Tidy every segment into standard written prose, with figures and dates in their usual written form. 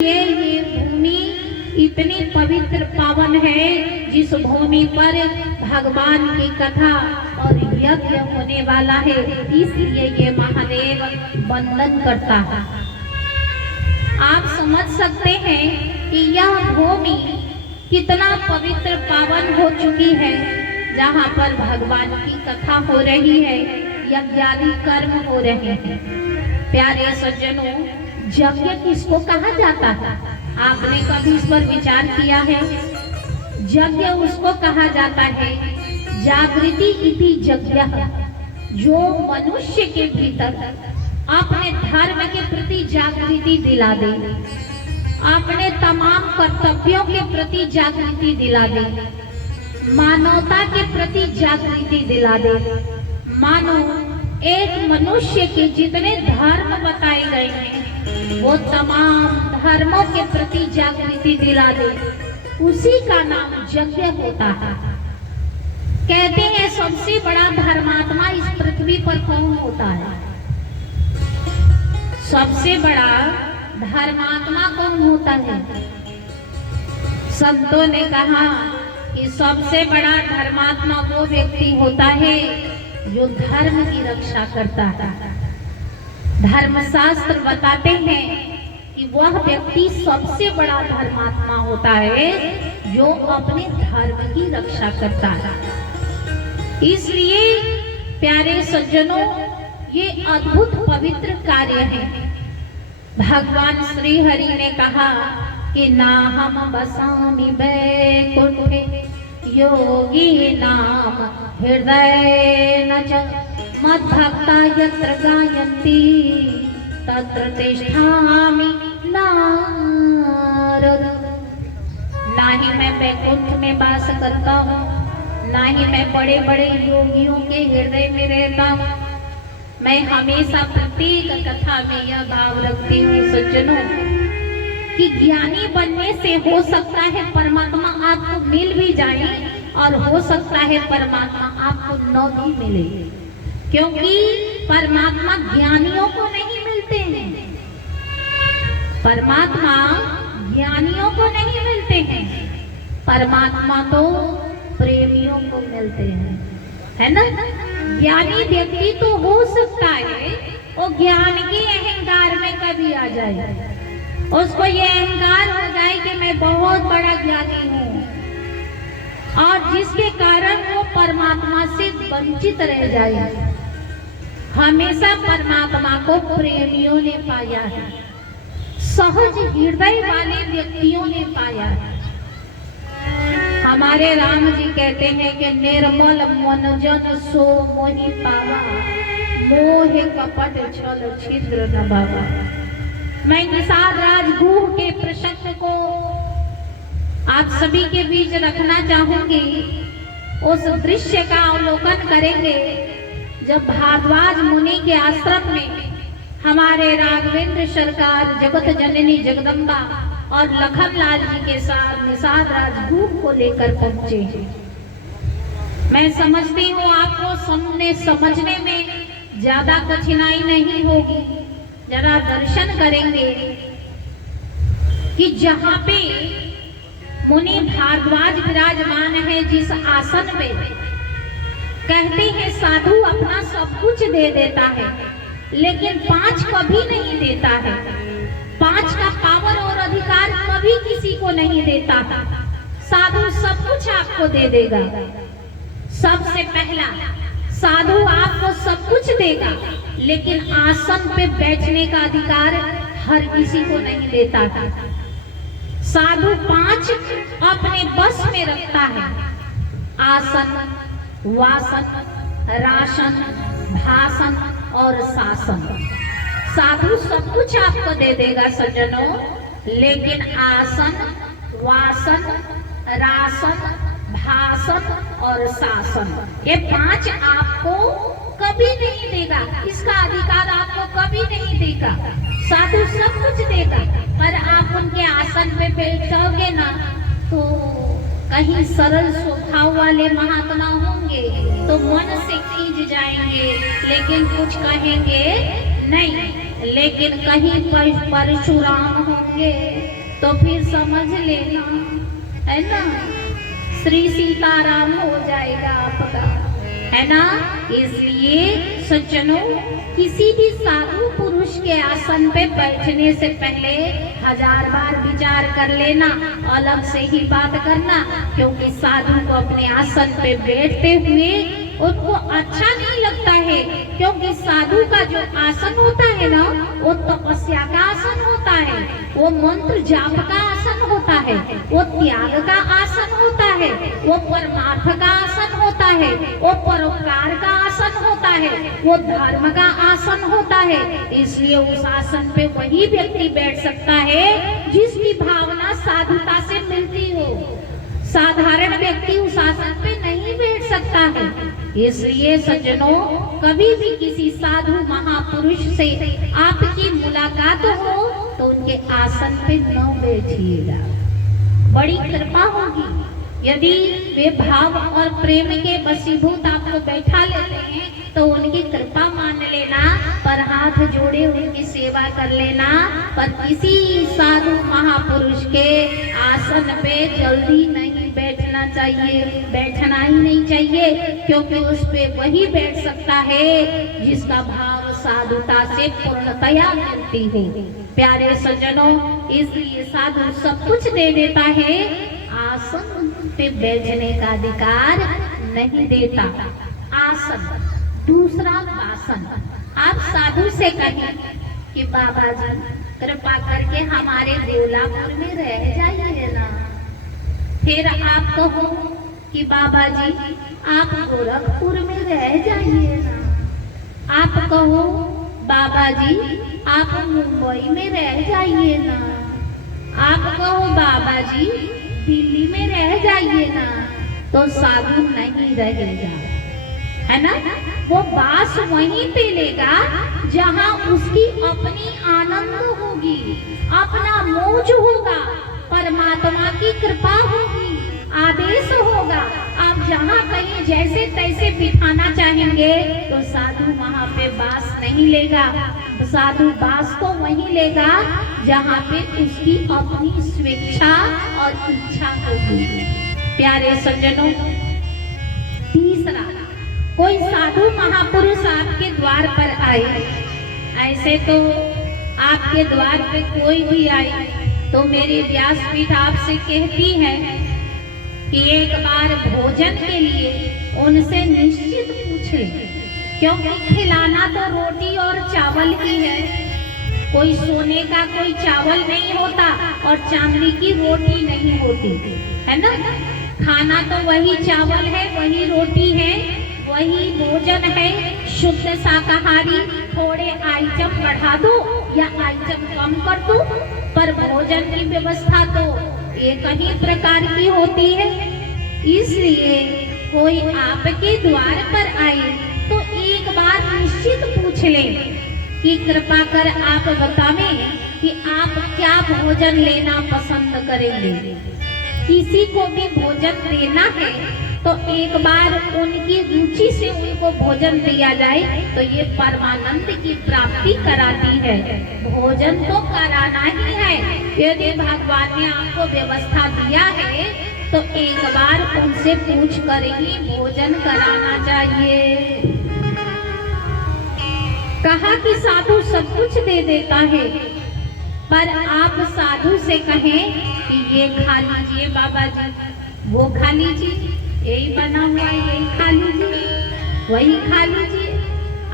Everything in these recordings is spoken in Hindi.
ये भूमि इतनी पवित्र पावन है जिस भूमि पर भगवान की कथा और यज्ञ होने वाला है, इसलिए ये महादेव वंदन करता है। आप समझ सकते हैं कि यह भूमि कितना पवित्र पावन हो चुकी है, जहाँ पर भगवान की कथा हो रही है, यज्ञादि कर्म हो रहे हैं। प्यारे सज्जनों, यज्ञ किसको कहा जाता है? आपने कभी इस पर विचार किया है? यज्ञ उसको कहा जाता है जागृति इति यज्ञः, जो मनुष्य के भीतर अपने धर्म के प्रति जागृति दिला दे, अपने तमाम कर्तव्यों के प्रति जागृति दिला दे, मानवता के प्रति जागृति दिला दे। मानो एक मनुष्य के जितने धर्म बताए गए हैं वो तमाम धर्मों के प्रति जागृति दिला दे, उसी का नाम यज्ञ होता है। कहते हैं सबसे बड़ा धर्मात्मा इस पृथ्वी पर कौन होता है? सबसे बड़ा धर्मात्मा कौन होता है? संतों ने कहा कि सबसे बड़ा धर्मात्मा वो व्यक्ति होता है जो धर्म की रक्षा करता है। धर्मशास्त्र बताते हैं कि वह व्यक्ति सबसे बड़ा धर्मात्मा होता है जो अपने धर्म की रक्षा करता है। इसलिए प्यारे सज्जनों, ये अद्भुत पवित्र कार्य है। भगवान श्री हरि ने कहा कि नाहम बसामि वैकुंठे योगी नाम हृदय न च मद्भक्ता यत्र गायन्ति तत्र तिष्ठामि नारद। ना ही मैं वैकुंठ में वास करता हूँ, ना ही मैं बड़े बड़े योगियों के हृदय में रहता हूँ। मैं हमेशा प्रत्येक कथा में यह भाव रखती हूँ सज्जनों कि ज्ञानी बनने से हो सकता है परमात्मा आपको मिल भी जाए और हो सकता है परमात्मा आपको न भी मिले, क्योंकि परमात्मा ज्ञानियों को नहीं मिलते हैं। परमात्मा ज्ञानियों को नहीं मिलते हैं, परमात्मा तो प्रेमियों को मिलते हैं, है ना। ज्ञानी व्यक्ति तो हो सकता है वो ज्ञान के अहंकार में कभी आ जाए, उसको ये अहंकार हो जाए कि मैं बहुत बड़ा ज्ञानी हूँ, और जिसके कारण वो परमात्मा से वंचित रह जाए। हमेशा परमात्मा को प्रेमियों ने पाया है, सहज हृदय वाले व्यक्तियों ने पाया है। हमारे राम जी कहते हैं कि निर्मल मन जन सो मोहि पावा, मोह कपट छल छिद्र न भावा। मैं निषाद राजगुह के प्रसंग को आप सभी के बीच रखना चाहूंगी। उस दृश्य का अवलोकन करेंगे जब भारद्वाज मुनि के आश्रम में हमारे राघवेंद्र सरकार जगत जननी जगदम्बा और लखनलाल जी के साथ निषाद राजगुह को लेकर पहुंचे। मैं समझती हूँ आपको समझने में ज्यादा कठिनाई नहीं होगी। जरा दर्शन करेंगे कि जहाँ पे मुनि भारद्वाज विराजमान है, जिस आसन में कहते हैं साधु अपना सब कुछ दे देता है लेकिन 5 कभी नहीं देता है। 5 का पावर और अधिकार कभी किसी को नहीं देता। साधु सब कुछ आपको दे देगा। सबसे पहला, साधु आपको सब कुछ देगा लेकिन आसन पे बैठने का अधिकार हर किसी को नहीं देता था। साधु 5 अपने बस में रखता है, आसन, वासन, राशन, भाषण और शासन। साधु सब कुछ आपको दे देगा सज्जनों, लेकिन आसन, वासन, राशन, भाषण और शासन, ये 5 आपको कभी नहीं देगा। इसका अधिकार आपको कभी नहीं देगा। साधु सब कुछ देगा, पर आप उनके आसन पे बैठोगे ना तो कहीं सरल स्वभाव वाले महात्मा होंगे तो मन से खींच जाएंगे, लेकिन कुछ कहेंगे नहीं। लेकिन कहीं परशुराम होंगे तो फिर समझ लेना, है ना, श्री सीताराम हो जाएगा आपका, है ना। इसलिए सज्जनों, किसी भी साधु पुरुष के आसन पे बैठने से पहले 1000 बार विचार कर लेना, अलग से ही बात करना, क्योंकि साधु को अपने आसन पे बैठते हुए उनको अच्छा नहीं लगता है, क्योंकि साधु का जो आसन होता है ना, वो तपस्या का आसन होता है, वो मंत्र जाप का आसन होता है, वो त्याग का आसन होता है, वो परमार्थ का आसन होता है, वो परोपकार का आसन होता है, वो धर्म का आसन होता है। इसलिए उस आसन पे वही व्यक्ति बैठ सकता है जिसकी भावना साधुता से मिलती हो। साधारण व्यक्ति उस आसन पे नहीं बैठ सकता है। इसलिए सज्जनों, कभी भी किसी साधु महापुरुष से आपकी मुलाकात हो तो उनके आसन पे न बैठिएगा, बड़ी कृपा होगी। यदि वे भाव और प्रेम के वशीभूत आपको बैठा लेते हैं तो उनकी कृपा मान लेना, पर हाथ जोड़े उनकी सेवा कर लेना, पर किसी साधु महापुरुष के आसन पे जल्दी नहीं बैठना चाहिए, बैठना ही नहीं चाहिए, क्योंकि उस पे वही बैठ सकता है जिसका भाव साधुता से पूर्णतया मिलती है। प्यारे सज्जनों, इसलिए साधु सब कुछ दे देता है, आसन पे बैठने का अधिकार नहीं देता। आसन, दूसरा वासन। आप साधु से कहें कि बाबा जी कृपा करके हमारे गोलापुर में रह जाइए ना, फिर आप कहो कि बाबा जी आप गोरखपुर में रह जाइए ना, आप कहो बाबा जी आप मुंबई में रह जाइए ना, आप कहो बाबा जी दिल्ली में रह जाइए ना, तो साधु नहीं रहेगा, है ना। वो बास वहीं पे लेगा जहां उसकी अपनी आनंद होगी, अपना मौज होगा, परमात्मा की कृपा होगी, आदेश होगा। आप जहां कहीं जैसे तैसे बिठाना चाहेंगे तो साधु वहां पे बास नहीं लेगा। साधु बास को वहीं लेगा जहां पे उसकी अपनी स्वेच्छा और इच्छा होगी। प्यारे सज्जनों, तीसरा, कोई साधु महापुरुष आपके द्वार पर आए, ऐसे तो आपके द्वार पे कोई भी आए तो मेरी व्यासपीठ आपसे कहती है कि एक बार भोजन के लिए उनसे निश्चित पूछ लें, क्योंकि खिलाना तो रोटी और चावल ही है, कोई सोने का कोई चावल नहीं होता और चांदी की रोटी नहीं होती, है ना। खाना तो वही चावल है, वही रोटी है, वही भोजन है, शुद्ध शाकाहारी। थोड़े आइटम बढ़ा दो या आइटम कम कर दो, पर भोजन की व्यवस्था तो एक ही प्रकार की होती है। इसलिए कोई आपके द्वार पर आए तो एक बार निश्चित पूछ लें कि कृपा कर आप बतावें कि आप क्या भोजन लेना पसंद करेंगे। किसी को भी भोजन देना है तो एक बार उनकी रुचि से उनको भोजन दिया जाए तो ये परमानंद की प्राप्ति कराती है। भोजन तो कराना ही है। यदि भगवान ने आपको व्यवस्था दिया है तो एक बार उनसे पूछ कर ही भोजन कराना चाहिए। कहा कि साधु सब कुछ दे देता है, पर आप साधु से कहें कि ये खा लीजिए बाबा जी, वो खा लीजिए, यही बना हुआ है यही खा लीजिए, वही खा लीजिए।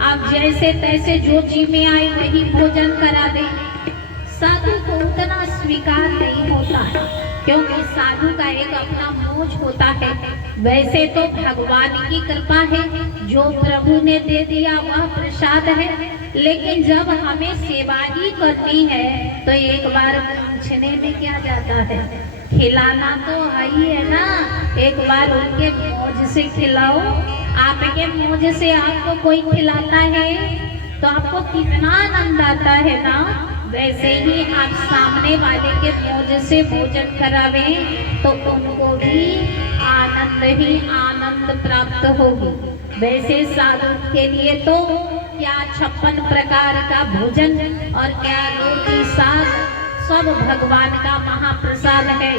आप जैसे तैसे जो जी में आए वही भोजन करा दें। साधु को उतना स्वीकार नहीं होता है, क्योंकि साधु का एक अपना मौज होता है। वैसे तो भगवान की कृपा है, जो प्रभु ने दे दिया वह प्रसाद है, लेकिन जब हमें सेवा ही करनी है तो एक बार पूछने में क्या जाता है, खिलाना तो है ही है ना। एक बार उनके मौज से खिलाओ। आपके मौज से आपको कोई खिलाता है तो आपको कितना आनंद आता है ना। वैसे ही आप सामने वाले के मौज से भोजन करावें तो उनको भी आनंद ही आनंद प्राप्त होगी। वैसे साधु के लिए तो क्या 56 प्रकार का भोजन और क्या रोटी साग सब भगवान का प्रसाद है।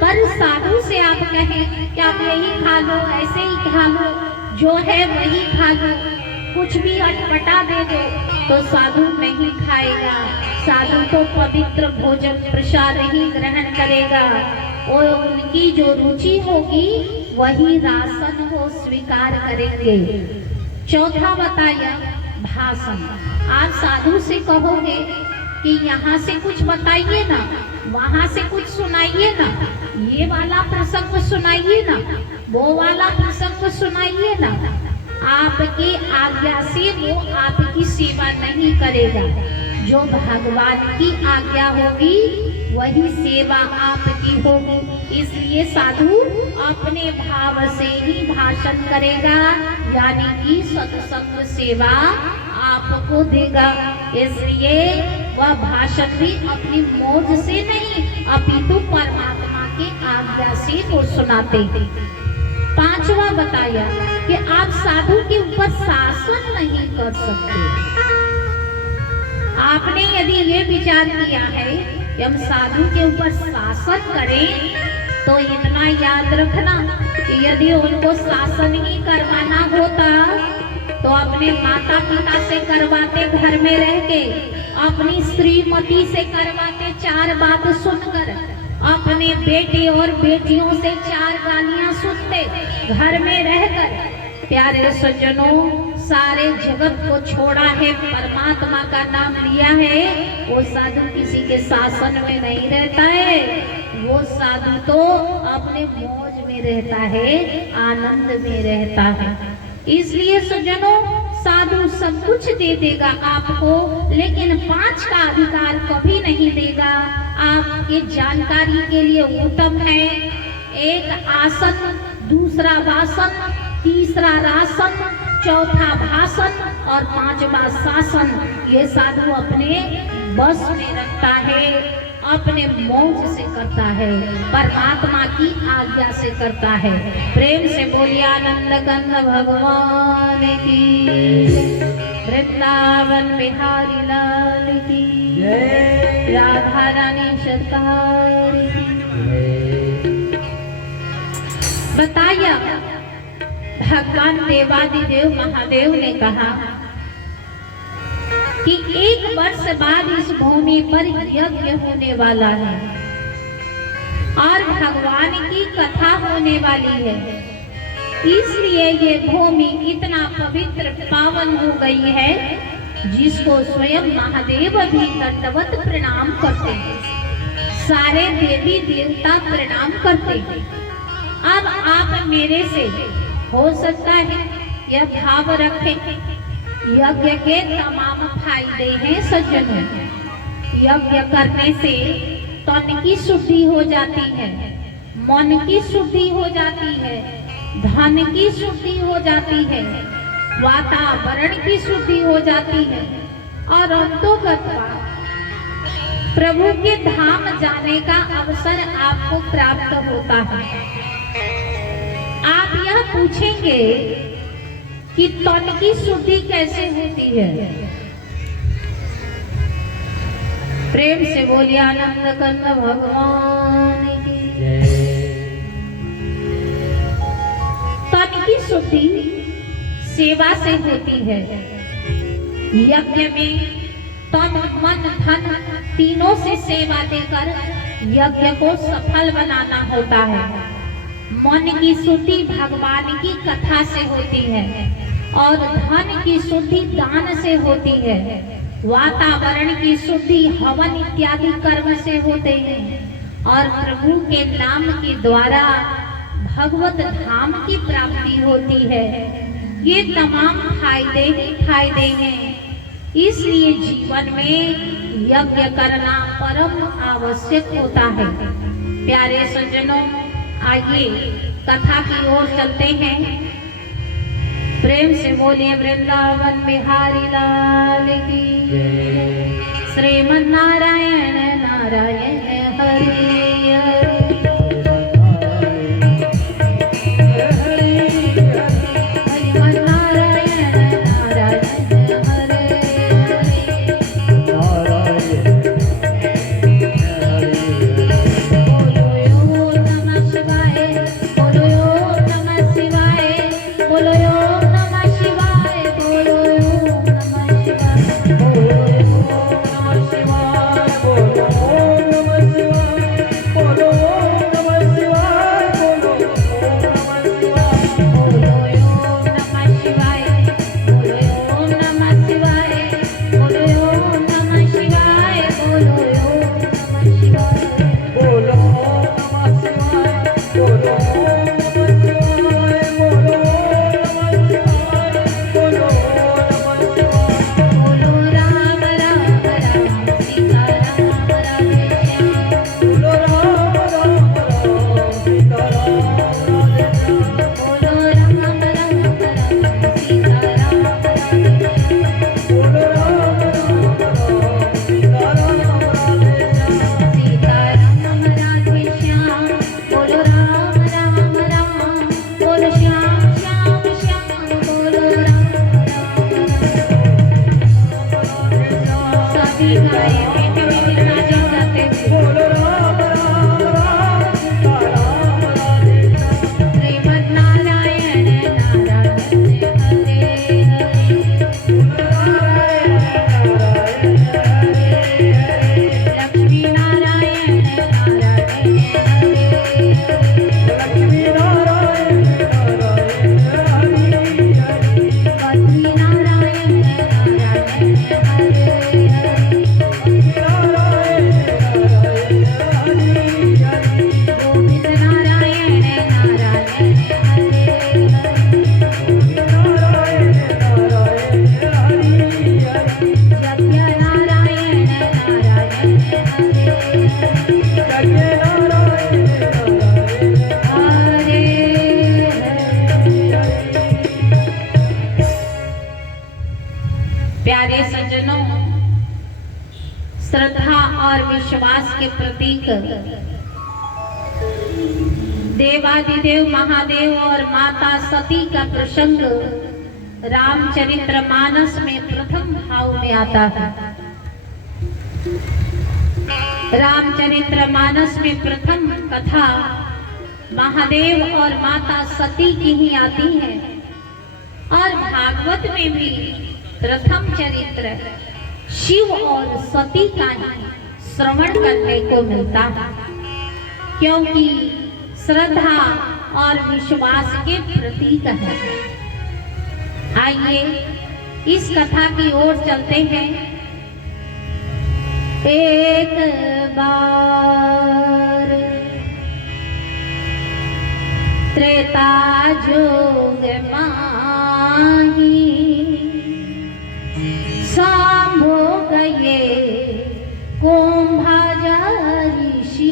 पर साधु से आप कहें कि आप यही खा लो, ऐसे ही खा लो, जो है वही खा लो, कुछ भी अटपटा दे दो, तो साधु नहीं खाएगा। साधु तो पवित्र भोजन प्रसाद ही ग्रहण करेगा और उनकी जो रुचि होगी वही राशन को स्वीकार करेंगे। चौथा बताया भाषण। आप साधु से कहोगे कि यहाँ से कुछ बताइए ना, वहाँ से कुछ सुनाइए ना, ये वाला प्रसंग सुनाइए ना, वो वाला प्रसंग सुनाइए ना, आपकी आज्ञा से वो आपकी सेवा नहीं करेगा। जो भगवान की आज्ञा होगी वही सेवा आपकी होगी। इसलिए साधु अपने भाव से ही भाषण करेगा, यानी कि सत्संग सेवा आपको देगा। इसलिए वह भाषण भी अपनी मौज से नहीं, अपितु परमात्मा की आज्ञा से वो सुनाते हैं। पांचवा बताया कि आप साधु के ऊपर शासन नहीं कर सकते। आपने यदि ये विचार किया है कि हम साधु के ऊपर शासन करें, तो इतना याद रखना कि यदि उनको शासन ही करवाना होता तो अपने माता पिता से करवाते, घर में रह के अपनी श्रीमती से करवाते, 4 बात सुनकर, अपने बेटे और बेटियों से 4 गालियां सुनते, घर में रहकर। प्यारे सज्जनों, सारे जगत को छोड़ा है, परमात्मा का नाम लिया है, वो साधु किसी के शासन में नहीं रहता है। वो साधु तो अपने मौज में रहता है, आनंद में रहता है। इसलिए सज्जनों, साधु सब कुछ दे देगा आपको, लेकिन 5 का अधिकार कभी नहीं देगा। आपके जानकारी के लिए उत्तम है, 1 आसन, दूसरा वासन, तीसरा राशन, चौथा भाषण और 5वां शासन। ये साधु अपने बस में रखता है, अपने मौज से करता है, परमात्मा की आज्ञा से करता है। प्रेम से बोलिए आनंद कंद भगवान की, वृंदावन बिहारी लाल की, राधा रानी सरकार की। बताया भगवान देवादिदेव महादेव ने कहा कि 1 वर्ष बाद इस भूमि पर यज्ञ होने वाला है और भगवान की कथा होने वाली है। इसलिए ये भूमि इतना पवित्र पावन हो गई है, जिसको स्वयं महादेव भी दंडवत प्रणाम करते हैं, सारे देवी देवता प्रणाम करते हैं। अब आप मेरे से हो सकता है यह भाव रखें, यज्ञ के तमाम फायदे हैं सज्जनों। यज्ञ करने से तन की शुद्धि हो जाती है, मन की शुद्धि हो जाती है, धन की शुद्धि हो जाती है, वातावरण की शुद्धि हो जाती है और अंतोगतवा प्रभु के धाम जाने का अवसर आपको प्राप्त होता है। आप यह पूछेंगे कि तन की शुद्धि कैसे होती है? प्रेम से बोलिए आनंद कंद भगवान की। तन की शुद्धि सेवा से होती है। यज्ञ में तन मन धन तीनों से सेवा देकर यज्ञ को सफल बनाना होता है। मन की शुद्धि भगवान की कथा से होती है और धन की शुद्धि दान से होती है। वातावरण की शुद्धि हवन इत्यादि कर्म से होते हैं और प्रभु के नाम के द्वारा भगवत धाम की प्राप्ति होती है। ये तमाम फायदे ही फायदे हैं। इसलिए जीवन में यज्ञ करना परम आवश्यक होता है। प्यारे सज्जनों, आइए कथा की ओर चलते हैं। प्रेम से बोलिए वृंदावन बिहारी लाल की। श्रीमन नारायण नारायण हरि बोलिए प्यारे सज्जनों, श्रद्धा और विश्वास के प्रतीक देवादिदेव महादेव और माता सती का प्रसंग रामचरितमानस में प्रथम भाव में आता है। रामचरितमानस में प्रथम कथा महादेव और माता सती की ही आती है और भागवत में भी प्रथम चरित्र शिव और सती का ही श्रवण करने को मिलता है, क्योंकि श्रद्धा और विश्वास के प्रतीक है। आइए इस कथा की ओर चलते हैं। एक बार त्रेता जोग माही सांभो गए कुंभाजा ऋषि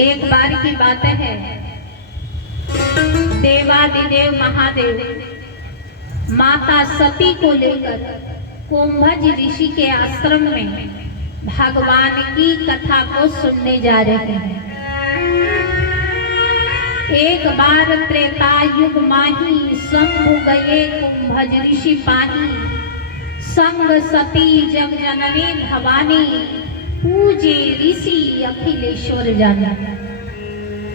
एक बार की बात है, देवादिदेव महादेव माता सती को लेकर कुंभज ऋषि के आश्रम में भगवान की कथा को सुनने जा रहे हैं। एक बार त्रेता युग माही शंभु गए कुंभज ऋषि पानी, संग सती जग जननी भवानी, पूजे ऋषि अखिलेश्वर जाना।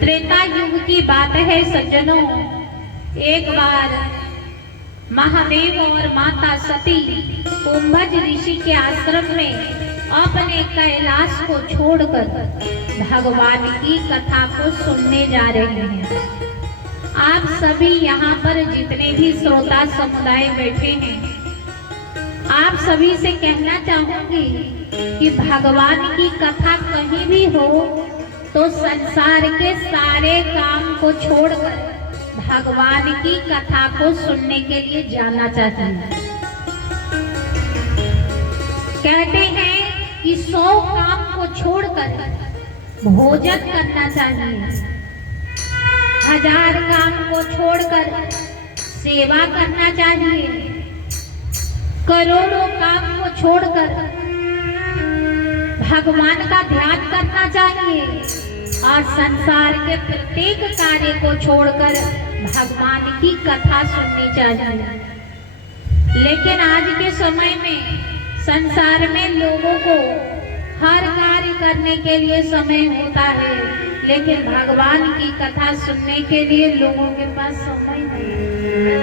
त्रेता युग की बात है सज्जनों। एक बार महादेव और माता सती कुंभज ऋषि के आश्रम में अपने कैलाश को छोड़कर भगवान की कथा को सुनने जा रहे हैं। आप सभी यहाँ पर जितने भी श्रोता समुदाय बैठे हैं, आप सभी से कहना चाहूंगी कि भगवान की कथा कहीं भी हो तो संसार के सारे काम को छोड़कर भगवान की कथा को सुनने के लिए जाना चाहिए। कहते हैं कि 100 काम को छोड़कर भोजन करना चाहिए, 1000 काम को छोड़कर सेवा करना चाहिए, करोड़ों काम को छोड़कर भगवान का ध्यान करना चाहिए और संसार के प्रत्येक कार्य को छोड़कर भगवान की कथा सुननी चाहिए। लेकिन आज के समय में संसार में लोगों को हर कार्य करने के लिए समय होता है, लेकिन भगवान की कथा सुनने के लिए लोगों के पास समय नहीं है।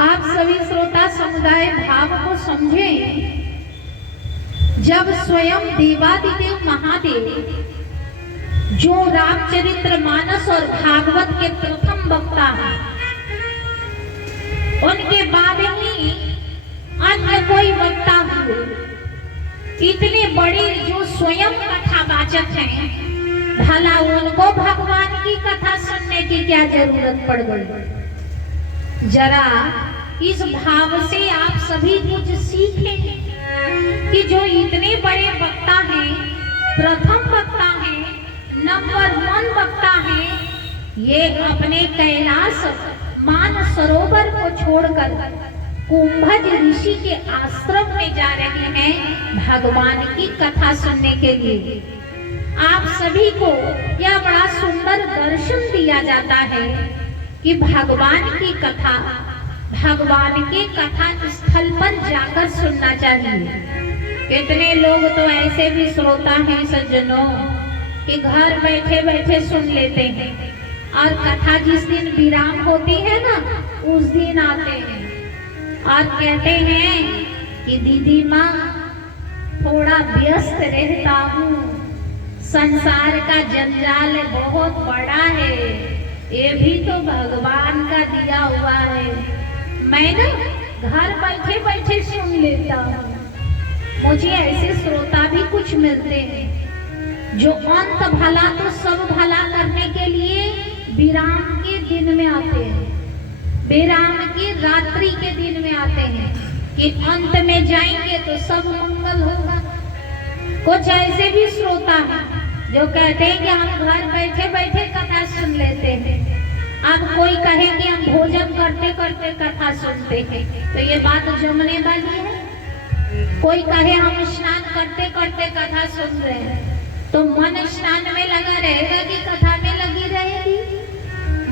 आप सभी श्रोता समुदाय भाव को समझें। जब स्वयं देवादिदेव महादेव जो रामचरित्र मानस और भागवत के प्रथम वक्ता हैं, उनके बाद ही अन्य कोई वक्ता हुए, इतने बड़े जो स्वयं कथावाचक हैं, भला उनको भगवान की कथा सुनने की क्या जरूरत पड़ गई। जरा इस भाव से आप सभी कुछ सीखें कि जो इतने बड़े वक्ता हैं, प्रथम वक्ता हैं, नंबर 1 वक्ता हैं, ये अपने कैलाश मानसरोवर को छोड़कर कुंभज ऋषि के आश्रम में जा रहे हैं भगवान की कथा सुनने के लिए। आप सभी को यह बड़ा सुंदर दर्शन दिया जाता है कि भगवान की कथा भगवान के कथा स्थल पर जाकर सुनना चाहिए। कितने लोग तो ऐसे भी श्रोता हैं सज्जनों कि घर बैठे बैठे सुन लेते हैं और कथा जिस दिन विराम होती है ना, उस दिन आते हैं और कहते हैं कि दीदी माँ थोड़ा व्यस्त रहता हूँ, संसार का जंजाल बहुत बड़ा है, ये भी तो भगवान का दिया हुआ है, मैं ना घर बैठे बैठे सुन लेता हूँ। मुझे ऐसे श्रोता भी कुछ मिलते हैं जो अंत भला तो सब भला करने के लिए विराम के दिन में आते हैं, विराम की रात्रि के दिन में आते हैं कि अंत में जाएंगे तो सब मंगल होगा। कुछ ऐसे भी श्रोता हैं जो कहते हैं कि हम घर बैठे बैठे कथा सुन लेते हैं। अब कोई कहे कि हम भोजन करते करते कथा सुनते हैं, तो ये बात जमने वाली है। कोई कहे हम स्नान करते करते कथा सुन रहे हैं, तो मन स्नान में लगा रहेगा कि कथा में लगी रहेगी?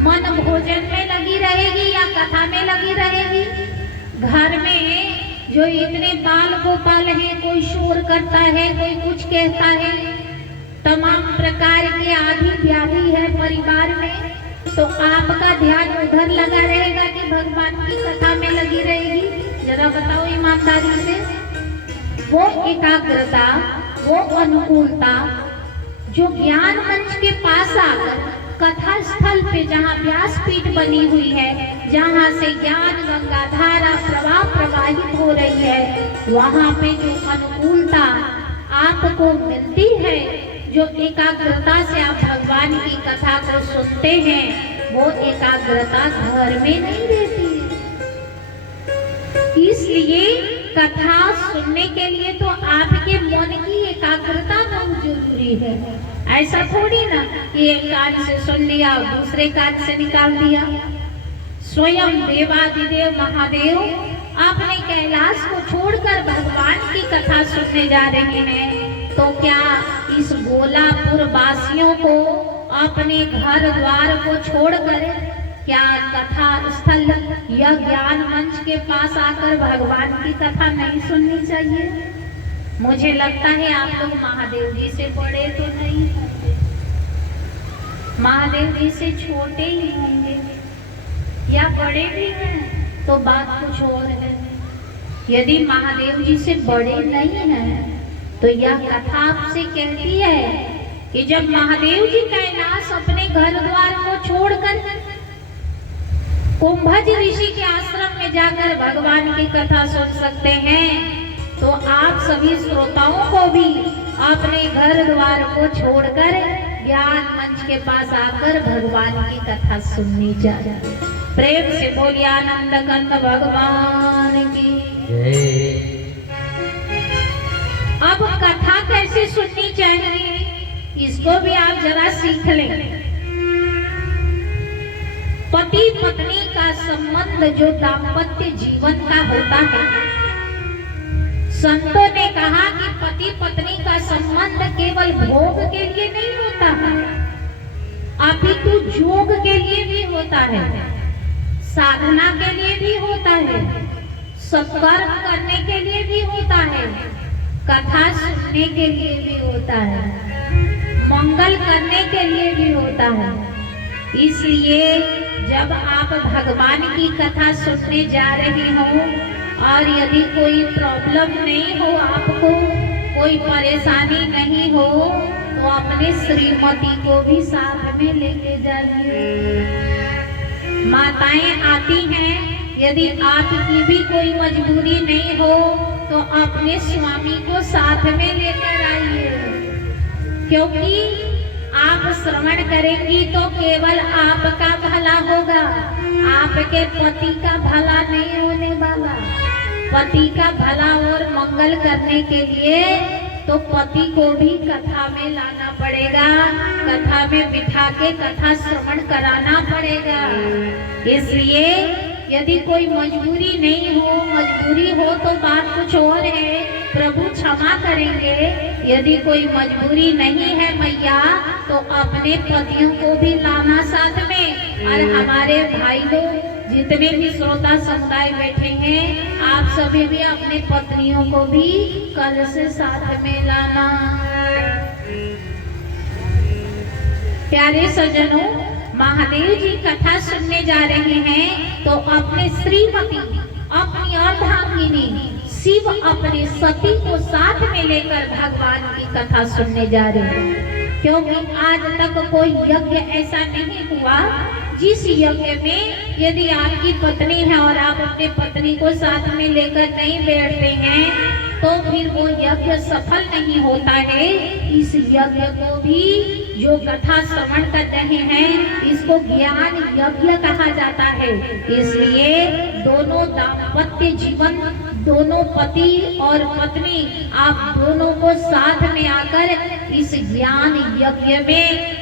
मन भोजन में लगी रहेगी या कथा में लगी रहेगी? घर में जो इतने बाल गोपाल हैं, कोई शोर करता है, कोई कुछ कहता है, तमाम प्रकार के आदि व्याधि है परिवार में, तो आपका ध्यान उधर लगा रहेगा कि भगवान की कथा में लगी रहेगी? जरा बताओ ईमानदारी से। वो एकाग्रता, वो अनुकूलता जो ज्ञान मंच के पास आकर कथा स्थल पे जहाँ व्यासपीठ बनी हुई है, जहाँ से ज्ञान गंगा धारा प्रवाह प्रवाहित हो रही है, वहाँ पे जो अनुकूलता आपको मिलती है, जो एकाग्रता से आप भगवान की कथा को सुनते हैं, वो एकाग्रता घर में नहीं रहती है। इसलिए कथा सुनने के लिए तो आपके मन की एकाग्रता बहुत जरूरी है। ऐसा थोड़ी ना कि एक कान से सुन लिया और दूसरे कान से निकाल दिया। स्वयं देवादिदेव महादेव अपने कैलाश को छोड़कर भगवान की कथा सुनने जा रहे हैं, तो क्या इस गोलापुर वासियों को अपने घर द्वार को छोड़कर क्या कथा स्थल या ज्ञान मंच के पास आकर भगवान की कथा नहीं सुननी चाहिए? मुझे लगता है आप लोग महादेव जी से बड़े तो नहीं होंगे, महादेव जी से छोटे ही होंगे, या बड़े भी हैं तो बात कुछ और है। यदि महादेव जी से बड़े नहीं हैं तो यह कथा आपसे कहती है कि जब महादेव जी कैलाश अपने घर द्वार को छोड़कर कुंभज ऋषि के आश्रम में जाकर भगवान की कथा सुन सकते हैं, तो आप सभी श्रोताओं को भी अपने घर द्वार को छोड़कर ज्ञान मंच के पास आकर भगवान की कथा सुननी चाहिए। प्रेम से बोलिए आनंद कंद भगवान की जय। अब कथा कैसे सुननी चाहिए इसको भी आप जरा सीख लें। पति पत्नी का संबंध जो दाम्पत्य जीवन का होता है, संतों ने कहा कि पति पत्नी का संबंध केवल भोग के लिए नहीं होता है, अपितु जोग के लिए भी होता है, साधना के लिए भी होता है, सत्कर्म करने के लिए भी होता है, कथा सुनने के लिए भी होता है, मंगल करने के लिए भी होता है। इसलिए जब आप भगवान की कथा सुनने जा रहे हो और यदि कोई प्रॉब्लम नहीं हो, आपको कोई परेशानी नहीं हो, तो अपने श्रीमती को भी साथ में लेके जाइए। माताएं आती हैं, यदि आपकी भी कोई मजबूरी नहीं हो तो अपने स्वामी को साथ में लेकर आइए, क्योंकि आप श्रवण करेंगी तो केवल आपका भला होगा, आपके पति का भला नहीं होने वाला। पति का भला और मंगल करने के लिए तो पति को भी कथा में लाना पड़ेगा, कथा में बिठा के कथा श्रवण कराना पड़ेगा। इसलिए यदि कोई मजबूरी नहीं हो, मजबूरी हो तो बात कुछ और है, प्रभु क्षमा करेंगे। यदि कोई मजबूरी नहीं है मैया, तो अपने पतियों को भी लाना साथ में। और हमारे भाई लोग जितने भी श्रोता समुदाय बैठे हैं, आप सभी भी अपने पत्नियों को भी कल से साथ में लाना। प्यारे सज्जनों, महादेव जी कथा सुनने जा रहे हैं तो अपने श्रीमती, अपनी अर्धांगिनी शिव, अपने सती को साथ में लेकर भगवान की कथा सुनने जा रहे हैं, क्योंकि आज तक कोई यज्ञ ऐसा नहीं हुआ जिस यज्ञ में यदि आपकी पत्नी है और आप अपने पत्नी को साथ में लेकर नहीं बैठते हैं तो फिर वो यज्ञ सफल नहीं होता है। इस यज्ञ को भी जो कथा श्रवण कर रहे हैं, इसको ज्ञान यज्ञ कहा जाता है। इसलिए दोनों दाम्पत्य जीवन, दोनों पति और पत्नी, आप दोनों को साथ में आकर इस ज्ञान यज्ञ में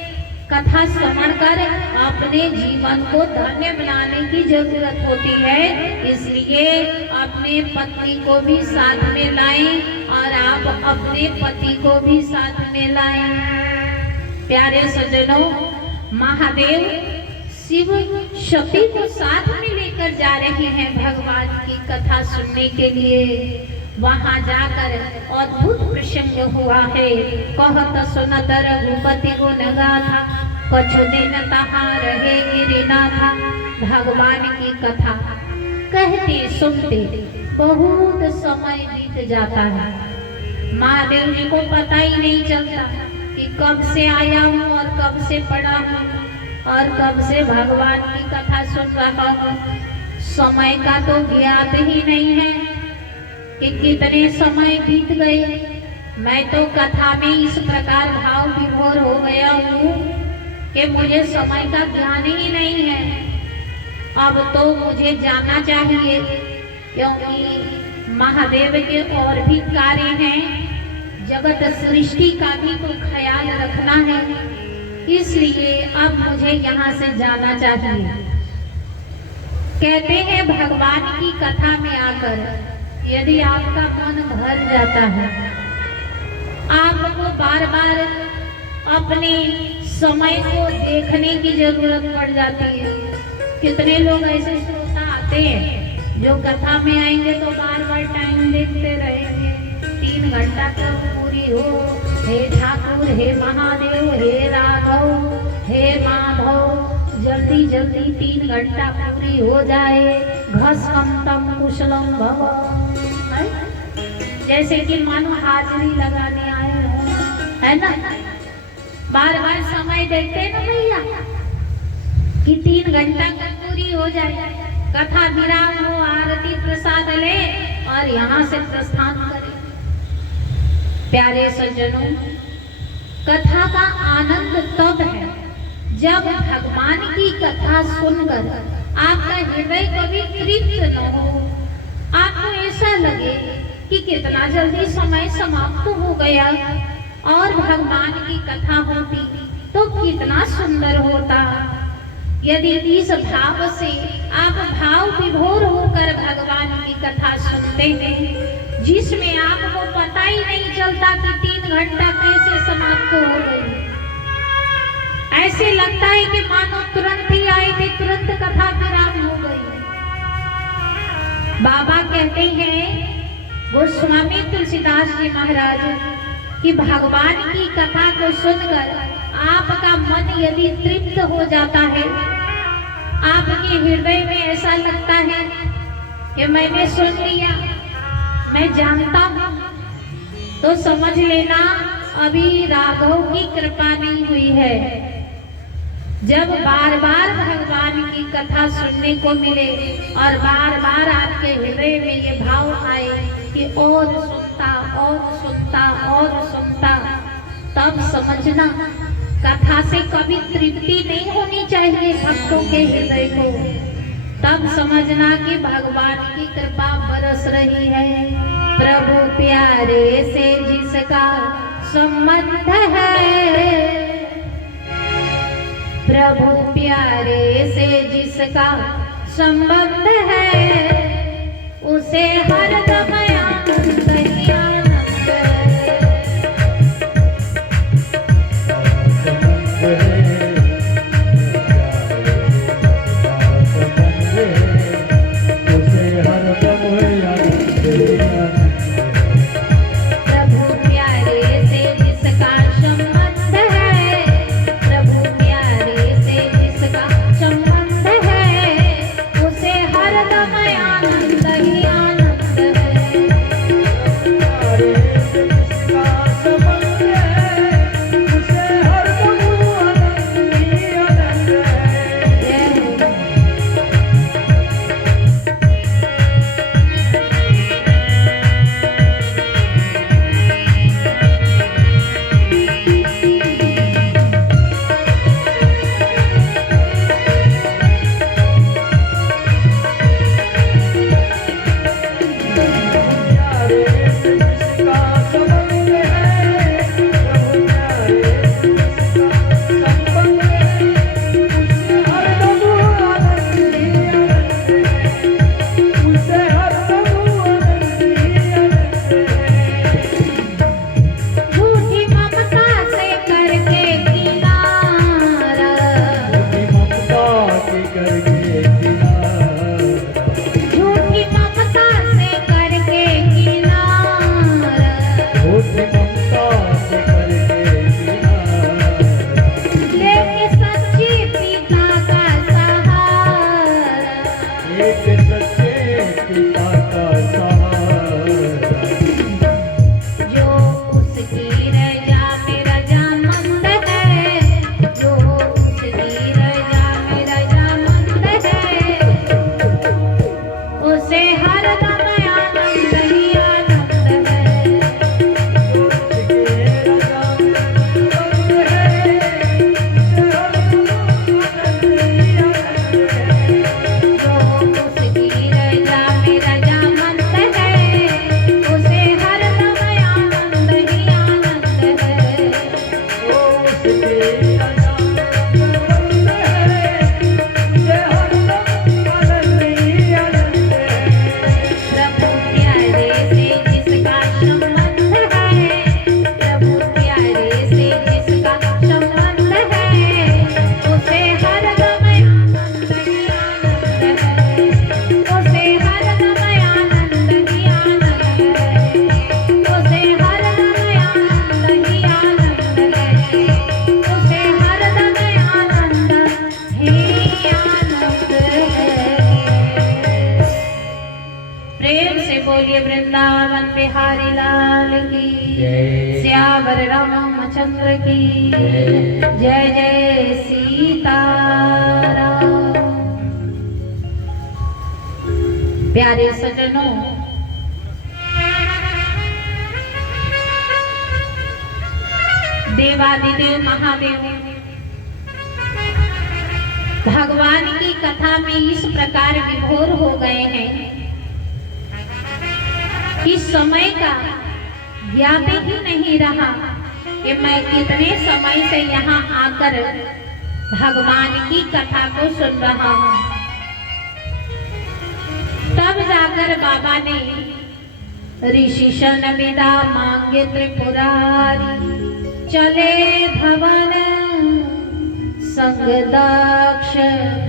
कथा श्रवण कर अपने जीवन को धन्य बनाने की जरूरत होती है। इसलिए अपने पत्नी को भी साथ में लाएं और आप अपने पति को भी साथ में लाएं। प्यारे सज्जनों, महादेव शिव सती को साथ में लेकर जा रहे हैं भगवान की कथा सुनने के लिए। वहां जाकर अद्भुत प्रसंग हुआ है। कहत सुनत रघुपति गुण गाथा, कछु दिन तहां रहे गिरिनाथा। भगवान की कथा कहते सुनते बहुत समय बीत जाता है। महादेव जी को पता ही नहीं चलता कि कब से आया हूँ और कब से पड़ा हूँ और कब से भगवान की कथा सुन रहा हूँ। समय का तो ज्ञात ही नहीं है कि कितने समय बीत गए। मैं तो कथा में इस प्रकार भाव विभोर हो गया हूँ कि मुझे समय का ज्ञान ही नहीं है। अब तो मुझे जाना चाहिए, क्योंकि महादेव के और भी कार्य हैं। जब जगत सृष्टि का भी तो ख्याल रखना है, इसलिए अब मुझे यहाँ से जाना चाहिए। कहते हैं भगवान की कथा में आकर यदि आपका मन भर जाता है, आपको बार बार अपने समय को देखने की जरूरत पड़ जाती है। कितने लोग ऐसे श्रोता आते हैं जो कथा में आएंगे तो बार बार टाइम देखते रहेंगे, 3 घंटा कब पूरी हो, हे ठाकुर, हे महादेव, हे राघव, हे माधव, जल्दी जल्दी 3 घंटा पूरी हो जाए, घस कम तम कुशलम भव। जैसे कि मानो हाजिरी लगाने आए हो, है ना, बार बार समय देखते हैं ना भैया कि 3 घंटा कब पूरी हो जाए, कथा विराम हो, आरती प्रसाद ले और यहाँ से प्रस्थान करें। प्यारे सज्जनों, कथा का आनंद तब है जब भगवान की कथा सुनकर आपका हृदय कभी तृप्त न हो, आपको ऐसा लगे कि कितना जल्दी समय समाप्त हो गया और भगवान की कथा होती तो कितना सुंदर होता। यदि इस भाव से आप भाव विभोर होकर भगवान की कथा सुनते हैं, जिसमें आपको पता ही नहीं चलता कि 3 घंटा कैसे समाप्त हो गई, ऐसे लगता है कि मानो तुरंत ही आए थे, तुरंत कथा विराम हो गई। बाबा कहते हैं, गोस्वामी तुलसीदास जी महाराज, कि भगवान की कथा को सुनकर आपका मन यदि तृप्त हो जाता है, आपके हृदय में ऐसा लगता है कि मैंने सुन लिया, मैं जानता हूँ, तो समझ लेना अभी राघव की कृपा नहीं हुई है। जब बार बार भगवान की कथा सुनने को मिले और बार बार आपके हृदय में ये भाव आए कि और सुनता और सुनता और सुनता, तब समझना कथा से कभी तृप्ति नहीं होनी चाहिए भक्तों के हृदय को। तब समझना कि भगवान की कृपा बरस रही है। प्रभु प्यारे से जिसका संबंध है, प्रभु प्यारे से जिसका संबंध है, उसे हर दम आनंद ही आनंद है। आनंद ही आनंद है। बिहारी लाल की जय। श्यावर रामचंद्र की जय जय सीताराम। प्यारे सज्जनों, देवादिदेव महादेव भगवान की कथा में इस प्रकार विभोर हो गए हैं कि समय का ज्ञात ही नहीं रहा कि मैं कितने समय से यहाँ आकर भगवान की कथा को सुन रहा हूँ। तब जाकर बाबा ने ऋषि शन विदा मांगे त्रिपुरारी, चले भवन संग दक्ष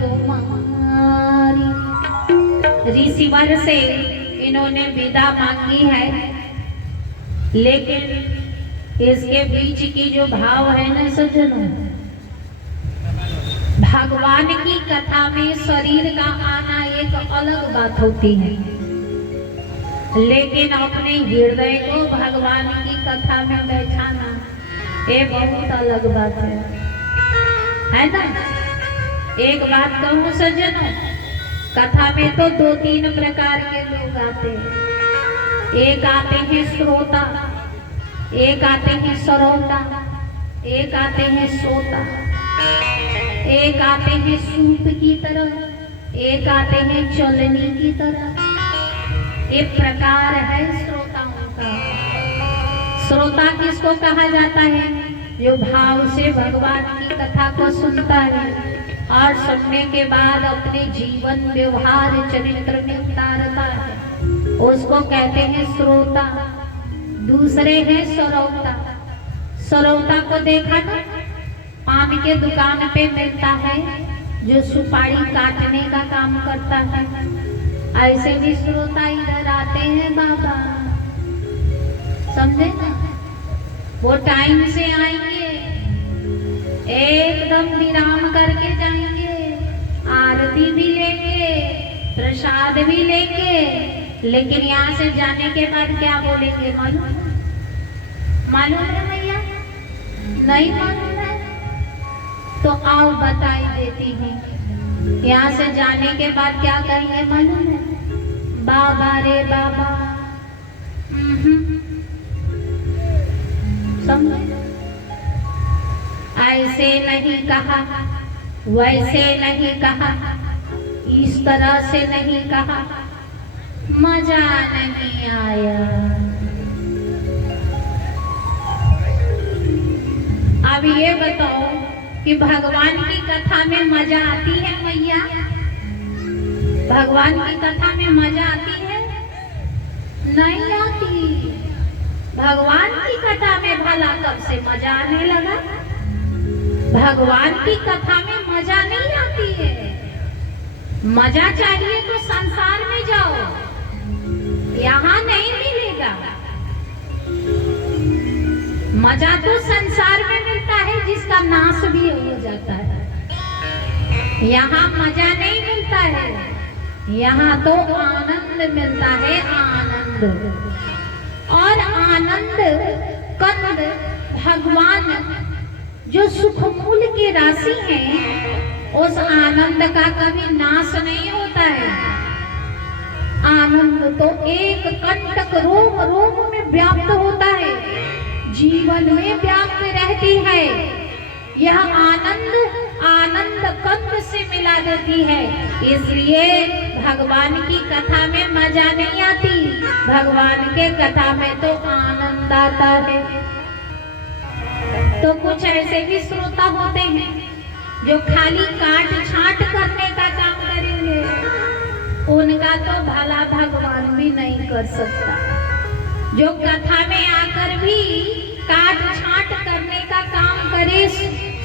कुमारी। ऋषिवर से इन्होंने विदा मांगी है, लेकिन इसके बीच की जो भाव है ना सज्जनों, भगवान की कथा में शरीर का आना एक अलग बात होती है, लेकिन अपने हृदय को भगवान की कथा में बैठाना ये बहुत अलग बात है ना। एक बात कहूँ सज्जनों, कथा में तो 2-3 प्रकार के लोग आते हैं। एक आते हैं श्रोता, एक आते हैं सरौता, एक आते हैं सोता, एक आते हैं सूप की तरह, एक आते हैं चलनी की तरह। एक प्रकार है श्रोताओं का। श्रोता किसको कहा जाता है? जो भाव से भगवान की कथा को सुनता है और सुनने के बाद अपने जीवन व्यवहार चरित्र में उतारता है, उसको कहते हैं श्रोता। दूसरे हैं सरौता। सरौता को देखा ना, पान के दुकान पे मिलता है, जो सुपारी काटने का काम करता है। ऐसे भी श्रोता इधर आते हैं बाबा, समझे ना। वो टाइम से आएंगे, एकदम विराम करके जाएंगे, आरती भी लेंगे, प्रसाद भी लेंगे, लेकिन यहाँ से जाने के बाद क्या बोलेंगे मालूम है भैया? नहीं मालूम है तो आओ बताई देती हूँ। यहाँ से जाने के बाद क्या कहेंगे मालूम है? बाबा रे बाबा। समझे? ऐसे नहीं कहा, वैसे नहीं कहा, इस तरह से नहीं कहा, मजा नहीं आया। अब ये बताओ कि भगवान की कथा में मजा आती है मैया? भगवान की कथा में मजा आती है? नहीं आती। भगवान की कथा में भला कब से मजा आने लगा? भगवान की कथा में मजा नहीं आती है। मजा चाहिए तो संसार में जाओ, यहाँ नहीं मिलेगा। मजा तो संसार में मिलता है जिसका नाश भी हो जाता है। यहाँ मजा नहीं मिलता है, यहाँ तो आनंद मिलता है, आनंद। और आनंद कंद भगवान जो सुख मूल की राशि है, उस आनंद का कभी नाश नहीं होता है। आनंद तो एक कंटक रोम रोम में व्याप्त होता है, जीवन में व्याप्त रहती है। यह आनंद आनंद कंद से मिला देती है। इसलिए भगवान की कथा में मजा नहीं आती, भगवान के कथा में तो आनंद आता है। तो कुछ ऐसे भी श्रोता होते हैं जो खाली काट छांट करने का काम करेंगे, उनका तो भला भगवान भी नहीं कर सकता। जो कथा में आकर भी काट छांट करने का काम करे,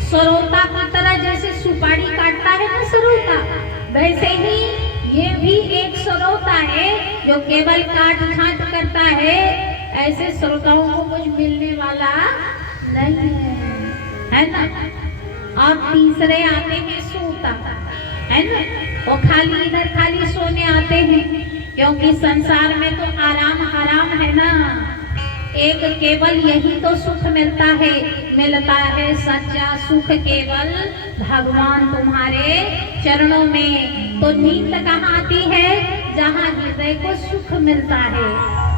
श्रोता की तरह, जैसे सुपारी काटता है ना श्रोता, वैसे ही ये भी एक श्रोता है जो केवल काट छांट करता है। ऐसे श्रोताओं को कुछ मिलने वाला नहीं है ना। और तीसरे आते हैं सोता, है ना। वो खाली इधर खाली सोने आते हैं, क्योंकि संसार में तो आराम हराम है ना। एक केवल यही तो सुख मिलता है सच्चा सुख केवल भगवान तुम्हारे चरणों में। तो नींद कहाँ आती है? जहाँ हृदय को सुख मिलता है।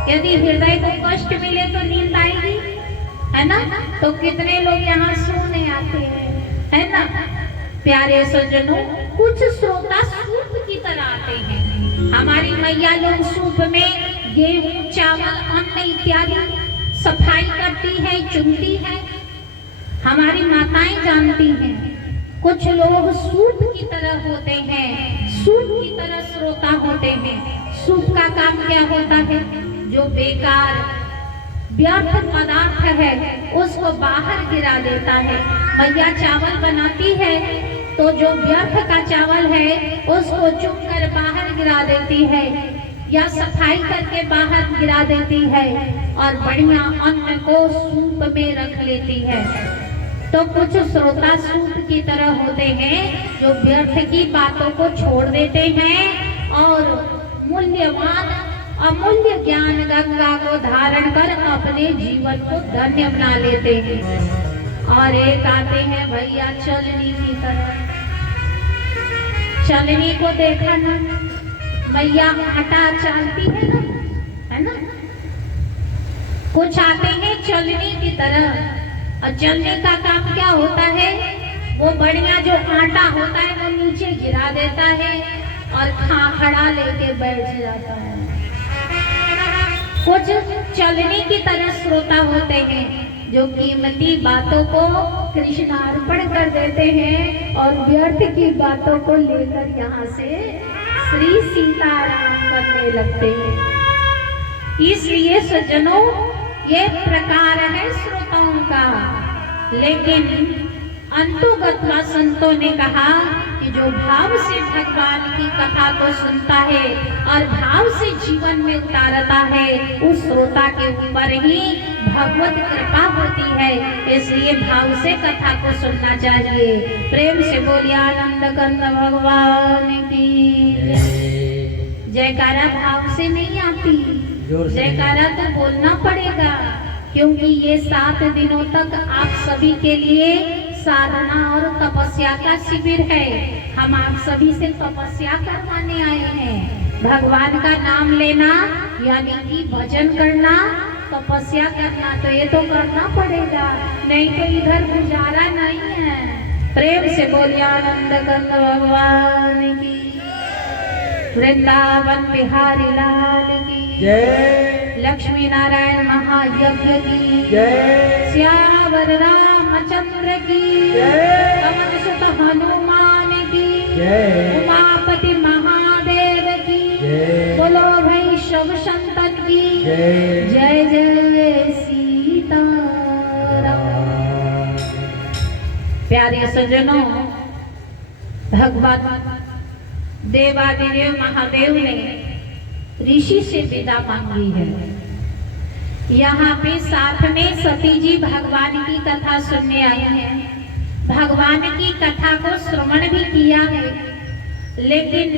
यदि हृदय को कष्ट मिले तो नींद आएगी, है ना? तो कितने लोग यहाँ सोने आते हैं, है ना? प्यारे सज्जनों, कुछ श्रोता सूप की तरह आते हैं। हमारी मैया लोग सूप में गेहूं, चावल, अन्न इत्यादि सफाई करती है, चुनती है। हमारी माताएं जानती हैं। कुछ लोग सूप की तरह होते हैं, सूप की तरह श्रोता होते हैं। सूप का काम क्या होता है? जो बेकार व्यर्थ पदार्थ है उसको बाहर गिरा देता है। मैया चावल बनाती है तो जो व्यर्थ का चावल है उसको चुन कर बाहर गिरा देती है या सफाई करके बाहर गिरा देती है और बढ़िया अन्न को सूप में रख लेती है। तो कुछ श्रोता सूप की तरह होते हैं जो व्यर्थ की बातों को छोड़ देते हैं और मूल्यवान अमूल्य ज्ञान गंगा को धारण कर अपने जीवन को धन्य बना लेते हैं। और एक आते हैं भैया चलनी की तरह। चलनी को देखा ना, मैया आटा चालती है ना, है ना? कुछ आते हैं चलनी की तरह। और चलनी का काम क्या होता है? वो बढ़िया जो आटा होता है वो नीचे गिरा देता है और खाखड़ा लेके बैठ जाता है। कुछ चलनी की तरह श्रोता होते हैं जो कीमती बातों को कृष्णार्पण कर देते हैं और व्यर्थ की बातों को लेकर यहाँ से श्री सीताराम करने लगते हैं। इसलिए सज्जनों, ये प्रकार है श्रोताओं का। लेकिन अंतुगत्वा संतों ने कहा कि जो भाव से भगवान की कथा को सुनता है और भाव से जीवन में उतारता है उस श्रोता के ऊपर ही भगवत कृपा होती है। इसलिए भाव से कथा को सुनना चाहिए। प्रेम से बोलिए आनंद कंद भगवान की जयकारा। भाव से नहीं आती, जयकारा तो बोलना पड़ेगा, क्योंकि ये 7 दिनों तक आप सभी के लिए साधना और तपस्या का शिविर है। हम आप सभी से तपस्या करवाने आए हैं। भगवान का नाम लेना यानी कि भजन करना, तपस्या करना, तो ये तो करना पड़ेगा, नहीं तो इधर गुजारा नहीं है। प्रेम से बोलिए आनंद कंद भगवान की, वृंदावन बिहारी लाल की जय, लक्ष्मी नारायण महायज्ञ की जय, श्यावर रामचंद्र की जय, पवन सुत हनुमान की जय, उमापति महादेव की जय, बोलो भाई सब संतन की जय, जय जय सीताराम। प्यारे सज्जनों, भगवान देवादिदेव महादेव ने ऋषि से विदा मांगी है। यहाँ पे साथ में सती जी भगवान की कथा सुनने आई हैं। भगवान की कथा को श्रवण भी किया है, लेकिन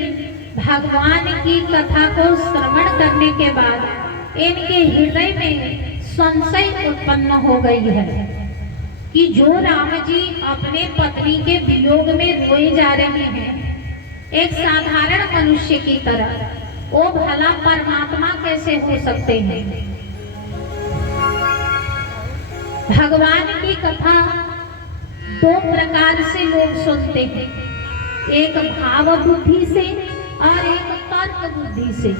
भगवान की कथा को श्रवण करने के बाद इनके हृदय में संशय उत्पन्न हो गई है कि जो राम जी अपने पत्नी के वियोग में रोए जा रहे हैं, एक साधारण मनुष्य की तरह, वो भला परमात्मा कैसे हो सकते हैं? भगवान की कथा 2 प्रकार से लोग सुनते हैं, एक भाव बुद्धि से और एक तर्क बुद्धि से।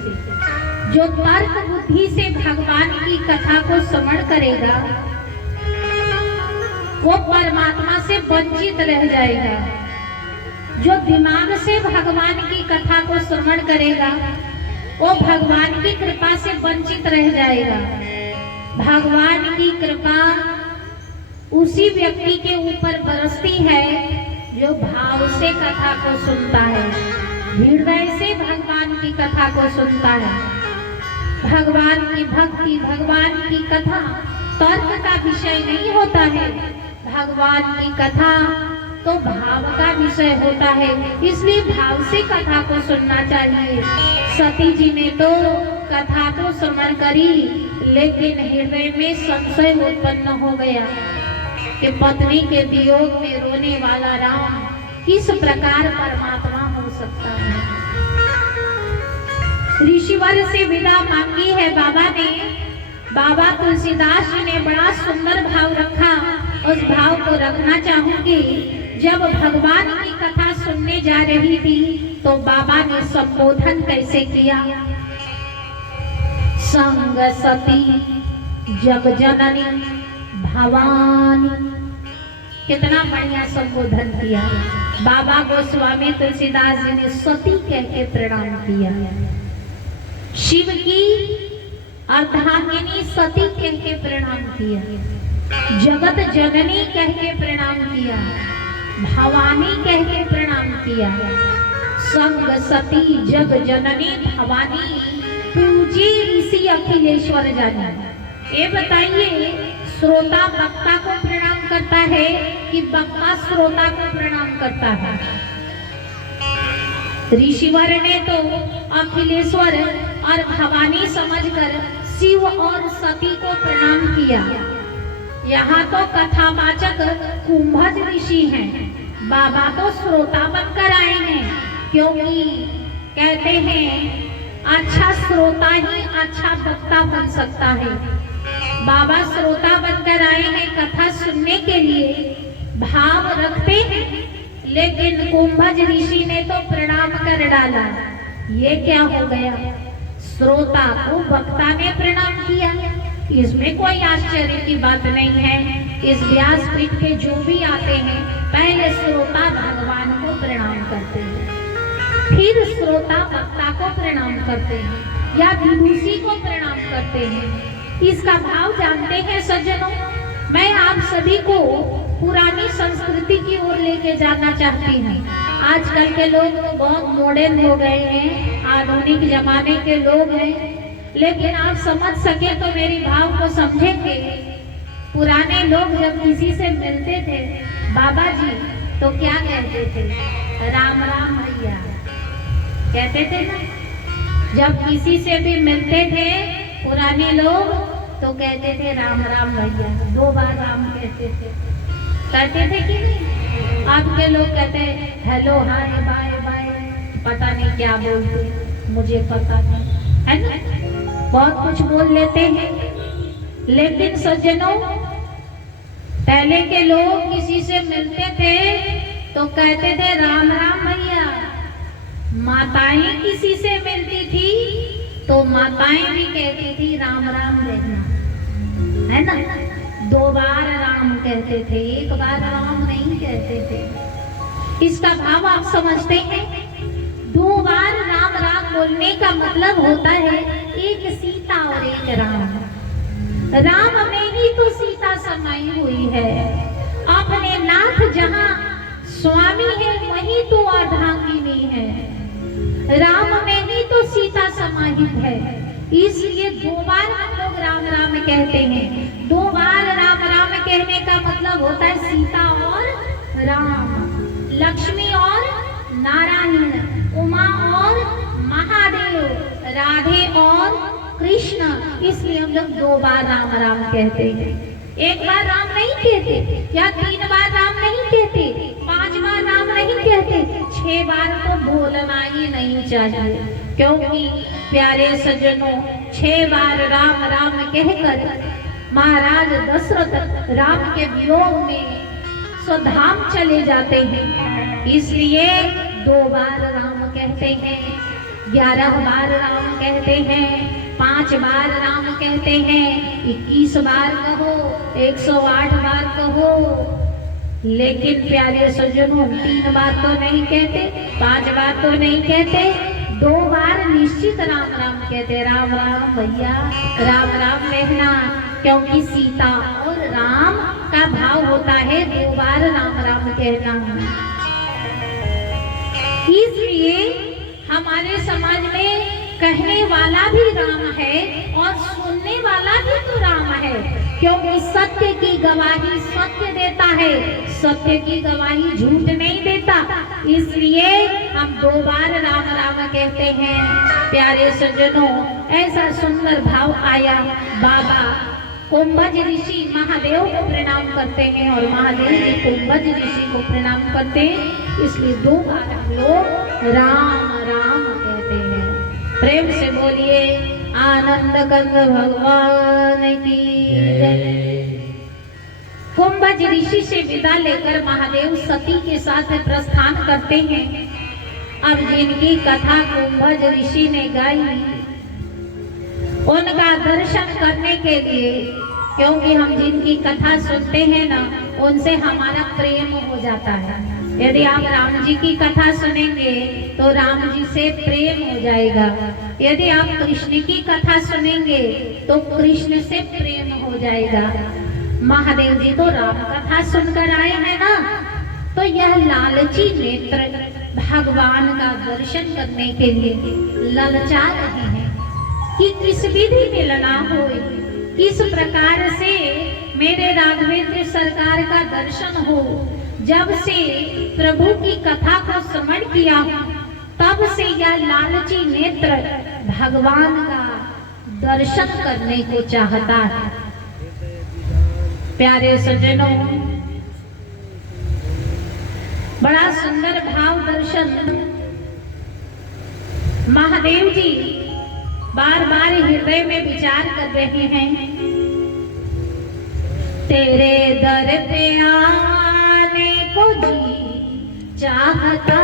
जो तर्क बुद्धि से भगवान की कथा को श्रवण करेगा वो परमात्मा से वंचित रह जाएगा। जो दिमाग से भगवान की कथा को श्रवण करेगा वो भगवान की कृपा से वंचित रह जाएगा। भगवान की कृपा उसी व्यक्ति के ऊपर बरसती है जो भाव से कथा को सुनता है, हृदय से भगवान की कथा को सुनता है। भगवान की भक्ति, भगवान की कथा तर्क का विषय नहीं होता है। भगवान की कथा तो भाव का विषय होता है। इसलिए भाव से कथा को सुनना चाहिए। सती जी ने तो कथा तो श्रवण करी, लेकिन हृदय में संशय उत्पन्न हो गया कि पत्नी के वियोग में रोने वाला राम किस प्रकार परमात्मा हो सकता है। ऋषिवर से विदा मांगी है बाबा ने। बाबा तुलसीदास जी ने बड़ा सुंदर भाव रखा, उस भाव को रखना चाहूंगी। जब भगवान की कथा सुनने जा रही थी तो बाबा ने संबोधन कैसे किया। संग सती जग जननी भवानी, कितना बढ़िया संबोधन किया। बाबा गोस्वामी तुलसीदास जी ने सती कह के प्रणाम किया। शिव की अर्धांगिनी सती कह के प्रणाम किया, जगत जननी कह के प्रणाम किया, भवानी कह के प्रणाम किया। संग सती जग जननी भवानी, पूजी ऋषि अखिलेश्वर जानी। ये बताइए, श्रोता वक्ता को प्रणाम करता है कि वक्ता श्रोता को प्रणाम करता है? ऋषिवर ने तो अखिलेश्वर और भवानी समझकर शिव और सती को प्रणाम किया। यहाँ तो कथावाचक कुंभज ऋषि हैं, बाबा तो श्रोता बनकर आए हैं, क्योंकि कहते हैं अच्छा श्रोता ही अच्छा वक्ता बन सकता है। बाबा श्रोता बनकर आए हैं कथा सुनने के लिए, भाव रखते हैं, लेकिन कुंभज ऋषि ने तो प्रणाम कर डाला। ये क्या हो गया? श्रोता को वक्ता ने प्रणाम किया, इसमें कोई आश्चर्य की बात नहीं है। इस व्यासपीठ पे जो भी आते हैं पहले श्रोता भगवान को प्रणाम करते हैं, फिर श्रोता वक्ता को प्रणाम करते हैं या विभूषी को प्रणाम करते हैं। इसका भाव जानते हैं सज्जनों? मैं आप सभी को पुरानी संस्कृति की ओर लेके जाना चाहती हूँ। आजकल के लोग तो बहुत मॉडर्न हो गए हैं, आधुनिक जमाने के लोग हैं, लेकिन आप समझ सके तो मेरी भाव को समझेंगे। पुराने लोग जब किसी से मिलते थे बाबा जी तो क्या कहते थे? राम राम भैया कहते थे ना। जब किसी से भी मिलते थे पुराने लोग तो कहते थे राम राम भैया, 2 बार राम कहते थे कि नहीं? अब के लोग कहते हेलो हाय बाय बाय, पता नहीं क्या बोलते, मुझे पता नहीं, है ना? बहुत कुछ बोल लेते हैं। लेकिन सज्जनों, पहले के लोग किसी से मिलते थे तो कहते थे राम राम भैया। माताएं किसी से मिलती थी तो माताएं भी कहती थी राम राम रहना, है ना? 2 बार राम कहते थे, 1 बार राम नहीं कहते थे। इसका भाव आप समझते हैं? 2 बार राम राम बोलने का मतलब होता है एक सीता और एक राम। राम में ही तो सीता समाई हुई है। अपने नाथ जहाँ स्वामी है वही तो अर्धांगिनी है। राम में ही तो सीता समाहित है। इसलिए 2 बार हम लोग राम राम कहते हैं। 2 बार राम राम कहने का मतलब होता है सीता और राम, लक्ष्मी और नारायण, उमा और महादेव, राधे और कृष्ण। इसलिए हम लोग 2 बार राम राम कहते हैं। 1 बार राम नहीं कहते, या 3 बार राम नहीं कहते, 5 बार राम नहीं कहते, 6 बार तो बोलना ही नहीं चाहिए। क्योंकि प्यारे सज्जनों, 6 बार राम राम कहकर महाराज दशरथ राम के वियोग में स्वधाम चले जाते हैं। इसलिए 2 बार राम कहते हैं, 11 बार राम कहते हैं, 5 बार राम कहते हैं, 21 बार कहो, 108 बार कहो। लेकिन प्यारे सज्जनों, 3 बार तो नहीं कहते, 5 बार तो नहीं कहते, 2 बार निश्चित राम राम कहते। राम राम भैया, राम राम रहना, क्योंकि सीता और राम का भाव होता है 2 बार राम राम कहना। इसलिए हमारे समाज में कहने वाला भी राम है और सुनने वाला भी तो राम है। क्योंकि सत्य की गवाही सत्य देता है, सत्य की गवाही झूठ नहीं देता। इसलिए हम 2 बार राम राम कहते हैं। प्यारे सज्जनों, ऐसा सुंदर भाव आया। बाबा कुंभज ऋषि महादेव को प्रणाम करते हैं और महादेव जी कुंभज ऋषि को प्रणाम करते हैं। इसलिए 2 बार हम लोग राम राम कहते हैं। प्रेम से बोलिए आनंद कंद भगवान की जय। कुंभज ऋषि से विदा लेकर महादेव सती के साथ प्रस्थान करते हैं। अब जिनकी कथा कुंभज ऋषि ने गाई, उनका दर्शन करने के लिए, क्योंकि हम जिनकी कथा सुनते हैं ना, उनसे हमारा प्रेम हो जाता है। यदि आप राम जी की कथा सुनेंगे तो राम जी से प्रेम हो जाएगा। यदि आप कृष्ण की कथा सुनेंगे तो कृष्ण से प्रेम हो जाएगा। महादेव जी तो राम कथा सुनकर आए हैं ना, तो यह लालची नेत्र भगवान का दर्शन करने के लिए ललचा रहे हैं कि किस विधि में लला हो, किस प्रकार से मेरे राघवेंद्र सरकार का दर्शन हो। जब से प्रभु की कथा को श्रवण किया, तब से यह लालची नेत्र भगवान का दर्शन करने को चाहता है। प्यारे सज्जनों, बड़ा सुंदर भाव दर्शन महादेव जी बार बार हृदय में विचार कर रहे हैं। तेरे दर पे आने को जी चाहता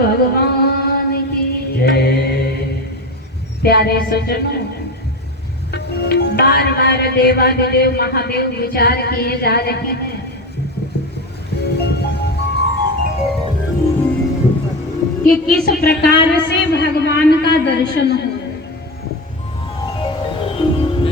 भगवान की जय। प्यारे सज्जनों, बार बार देवादिदेव महादेव विचार किए जा रहे हैं कि किस प्रकार से भगवान का दर्शन हो।